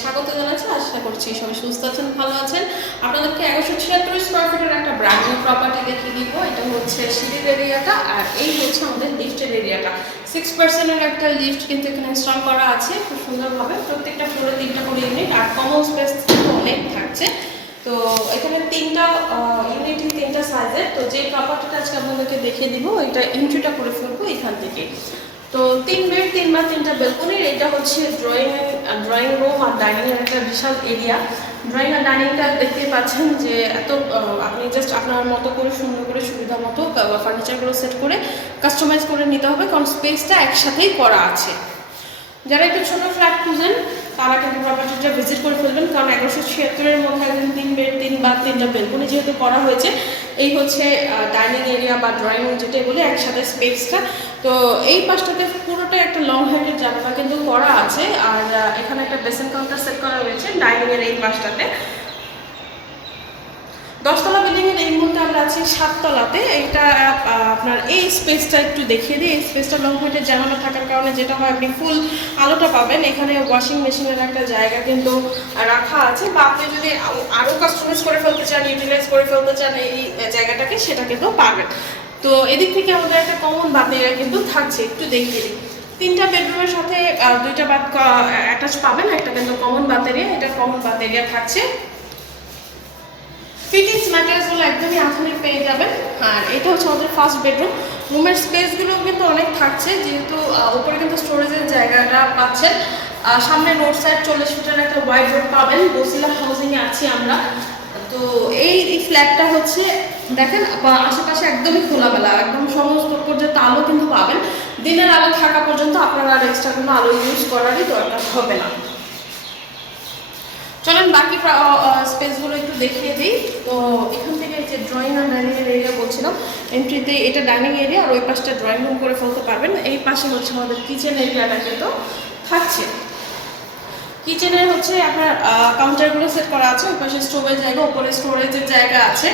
স্বাগত জানাচ্ছি। আশা করছি সবাই সুস্থ আছেন, ভালো আছেন। আপনাদেরকে 1176 স্কোয়ার ফিটের একটা ব্র্যান্ড নিউ প্রপার্টি দেখিয়ে দিব। এটা হচ্ছে সিঁড়ির এরিয়াটা, আর এই হচ্ছে আমাদের লিফটের এরিয়াটা। 6% একটা লিফট কিন্তু এখানে ইনস্টল করা আছে খুব সুন্দরভাবে। প্রত্যেকটা ফ্লোরে 3টা করে ইউনিট, আর কমন স্পেস কিন্তু অনেক থাকছে। তো এখানে 3টা ইউনিটই 3টা সাইজের। তো যে প্রপার্টিটা আজকে আপনাদেরকে দেখিয়ে দিব, এটা এন্ট্রিটা করে ফেলবো এখান থেকে। তো 3 বেড 3 বা 3টা ব্যালকনির, এটা হচ্ছে ড্রয়িং রুম আর ডাইনিং এর একটা বিশাল এরিয়া। ড্রয়িং আর ডাইনিংটা দেখতে পাচ্ছেন যে এত আপনি জাস্ট আপনার মতো করে সুন্দর করে সুবিধা মতো ফার্নিচারগুলো সেট করে কাস্টমাইজ করে নিতে হবে, কারণ স্পেসটা একসাথেই করা আছে। যারা একটু ছোটো ফ্ল্যাট খুঁজেন তারা কিন্তু প্রপার্টিটা ভিজিট করে ফেলবেন, কারণ 1176-এর মধ্যে একদিন 3 বেড 3 বা 3টা বেলকনি যেহেতু করা হয়েছে, এই হচ্ছে ডাইনিং এরিয়া বা ড্রয়িং রুম যেটা বলে একসাথে স্পেসটা। তো এই পাশটাতে পুরোটা একটা লং হাইটের জানলা কিন্তু করা আছে, আর এখানে একটা বেসিন কাউন্টার সেট করা রয়েছে ডাইনিংয়ের এই পাশটাতে। 10তলা বিল্ডিংয়ের এই মুহূর্তে আমরা আছি 7তলাতে। এইটা আপনার এই স্পেসটা একটু দেখিয়ে দিই। এই স্পেসটা লং হাইটের জানালা থাকার কারণে যেটা হয়, আপনি ফুল আলোটা পাবেন। এখানে ওয়াশিং মেশিনের একটা জায়গা কিন্তু রাখা আছে, বা আপনি যদি আরও কাস্টমাইজ করে ফেলতে চান, ইউটিলাইজ করে ফেলতে চান এই জায়গাটাকে, সেটা কিন্তু পারবেন। তো এদিক থেকে আমাদের একটা কমন বাথ এরিয়া কিন্তু থাকছে, একটু দেখিয়ে দিই। 3টা বেডরুমের সাথে 2টা বাথ অ্যাটাচ পাবেন, একটা কিন্তু কমন বাথ এরিয়া। এটা কমন বাথ এরিয়া থাকছে। ফিটিংস ম্যাটেরিয়ালসগুলো একদমই আধুনিক পেয়ে যাবেন। আর এটা হচ্ছে আমাদের ফার্স্ট বেডরুম। রুমের স্পেসগুলো কিন্তু অনেক থাকছে, যেহেতু উপরে কিন্তু স্টোরেজের জায়গাটা পাচ্ছেন। সামনে রোড সাইড 40 ফিটের একটা ওয়াইড রোড পাবেন। বসিলা হাউজিংয়ে আছি আমরা। তো এই ফ্ল্যাটটা হচ্ছে দেখেন আশেপাশে একদমই খোলামেলা, একদম সমস্ত পর্যন্ত আলো কিন্তু পাবেন। দিনের আলো থাকা পর্যন্ত আপনারা আর এক্সট্রা কোনো আলো ইউজ করারই দরকার হবে না। চলেন বাকি স্পেসগুলো একটু দেখিয়ে দিই। তো এখান থেকে যে ড্রয়িং আর ডাইনিংয়ের এরিয়া বলছিলাম, এন্ট্রিতে এটা ডাইনিং এরিয়া, আর ওই পাশটা ড্রয়িং রুম করে ফেলতে পারবেন। এই পাশে হচ্ছে আমাদের কিচেন এরিয়াটা কিন্তু থাকছে। কিচেনের হচ্ছে আপনার কাউন্টারগুলো সেট করা আছে, ওই পাশে স্টোভের জায়গা, ওপরে স্টোরেজের জায়গা আছে।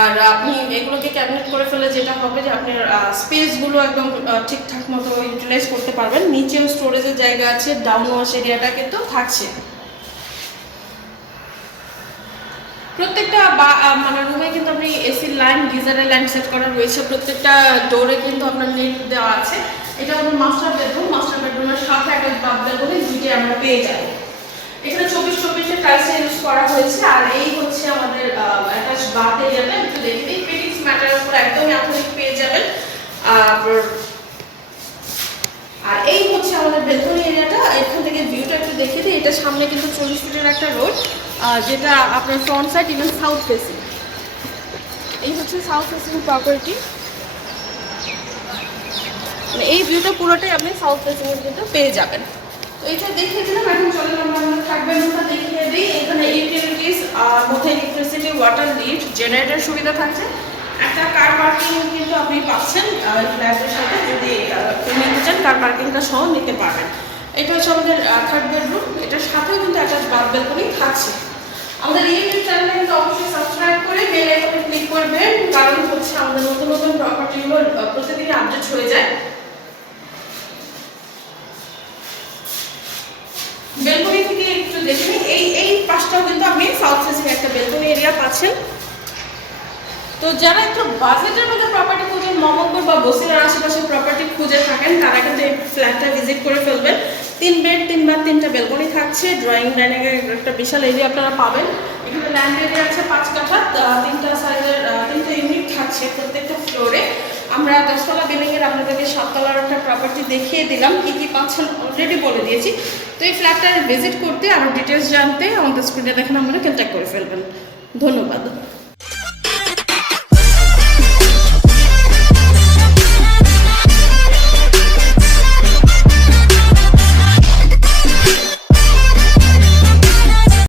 আর আপনি এগুলোকে ক্যাবিনেট করে ফেলে যেটা হবে যে আপনার স্পেসগুলো একদম ঠিকঠাক মতো ইউটিলাইজ করতে পারবেন। নিচেও স্টোরেজের জায়গা আছে, ডাউন ওয়াশ এরিয়াটা কিন্তু থাকছে। প্রত্যেকটা মানে রুমে কিন্তু আপনি এসির লাইন, গিজারের লাইন সেট করা রয়েছে। প্রত্যেকটা ডোরে কিন্তু আপনার নেট দেওয়া আছে। এটা আমাদের মাস্টার বেডরুম। মাস্টার বেডরুমের সাথে একটা বাথ বেলকনি, দুইটি আমরা পেয়ে যাই। এখানে 24-24 টাইলস ইউজ করা হয়েছে। আর এই হচ্ছে আমাদের অ্যাটাচ বাথ এরিয়াটা, একটু দেখে দিই। ফিটিংস ম্যাটেরিয়ালসগুলো একদমই আধুনিক পেয়ে যাবেন। আর এই হচ্ছে আমাদের বেলকনি এরিয়াটা। এখান থেকে ভিউটা একটু দেখে দিই। এটা সামনে কিন্তু 40 ফিটের একটা রোড, যেটা আপনার front side even south facing. এই হচ্ছে সাউথ ফেসিং প্রপার্টি। মানে এই ভিউটা পুরোটাই আপনি সাউথ ফেসিংয়ের কিন্তু পেয়ে যাবেন। তো এটা দেখিয়ে দিলাম। এখন চলেন আমরা থাকবেন ওটা দেখিয়ে দিই। এখানে ইউটিলিটিস মধ্যে ইলেকট্রিসিটি, ওয়াটার, লিফট, জেনারেটর সুবিধা থাকছে। একটা কার পার্কিং কিন্তু আপনি পাচ্ছেন ফ্ল্যাটের সাথে, যদি নিতে চান কার পার্কিংটা সহ নিতে পারবেন। এটা হচ্ছে আমাদের থার্ড বেডরুম। এটার সাথেও কিন্তু একটা বাথ বেলকনি থাকছে। আমাদের ইউটিউব চ্যানেলে কিন্তু অবশ্যই সাবস্ক্রাইব করে বেল আইকনে ক্লিক করবেন, কারণ হচ্ছে আমাদের নতুন নতুন প্রপার্টিগুলো প্রতিদিন আপডেট হয়ে যায়। বেলকনি থেকে একটু দেখে নিন। এই পাশটাও কিন্তু আপনি সাউথ ফেসিং একটা বেলকনি এরিয়া পাচ্ছেন। তো যারা একটু বাজেটের মধ্যে প্রপার্টি খুঁজেন, মোহাম্মদপুর বা বসিলার আশেপাশে প্রপার্টি খুঁজে থাকেন, তারা কিন্তু এই ফ্ল্যাটটা ভিজিট করে ফেলবেন। 3 বেড 3 বা 3টা বেলকনি থাকছে। ড্রয়িং ডাইনিংয়ের একটা বিশাল এরিয়া আপনারা পাবেন। এখানে ল্যান্ড এরিয়া আছে 5 কাঠা। 3টা সাইজের 3টা ইউনিট থাকছে প্রত্যেকটা ফ্লোরে। আমরা 10তলা বিল্ডিংয়ের আপনাদেরকে 7তলার একটা প্রপার্টি দেখিয়ে দিলাম। কী কী পাচ্ছেন অলরেডি বলে দিয়েছি। তো এই ফ্ল্যাটটা ভিজিট করতে, আরও ডিটেলস জানতে আমাদের স্ক্রিনে দেখেন আপনারা কন্ট্যাক্ট করে ফেলবেন। ধন্যবাদ।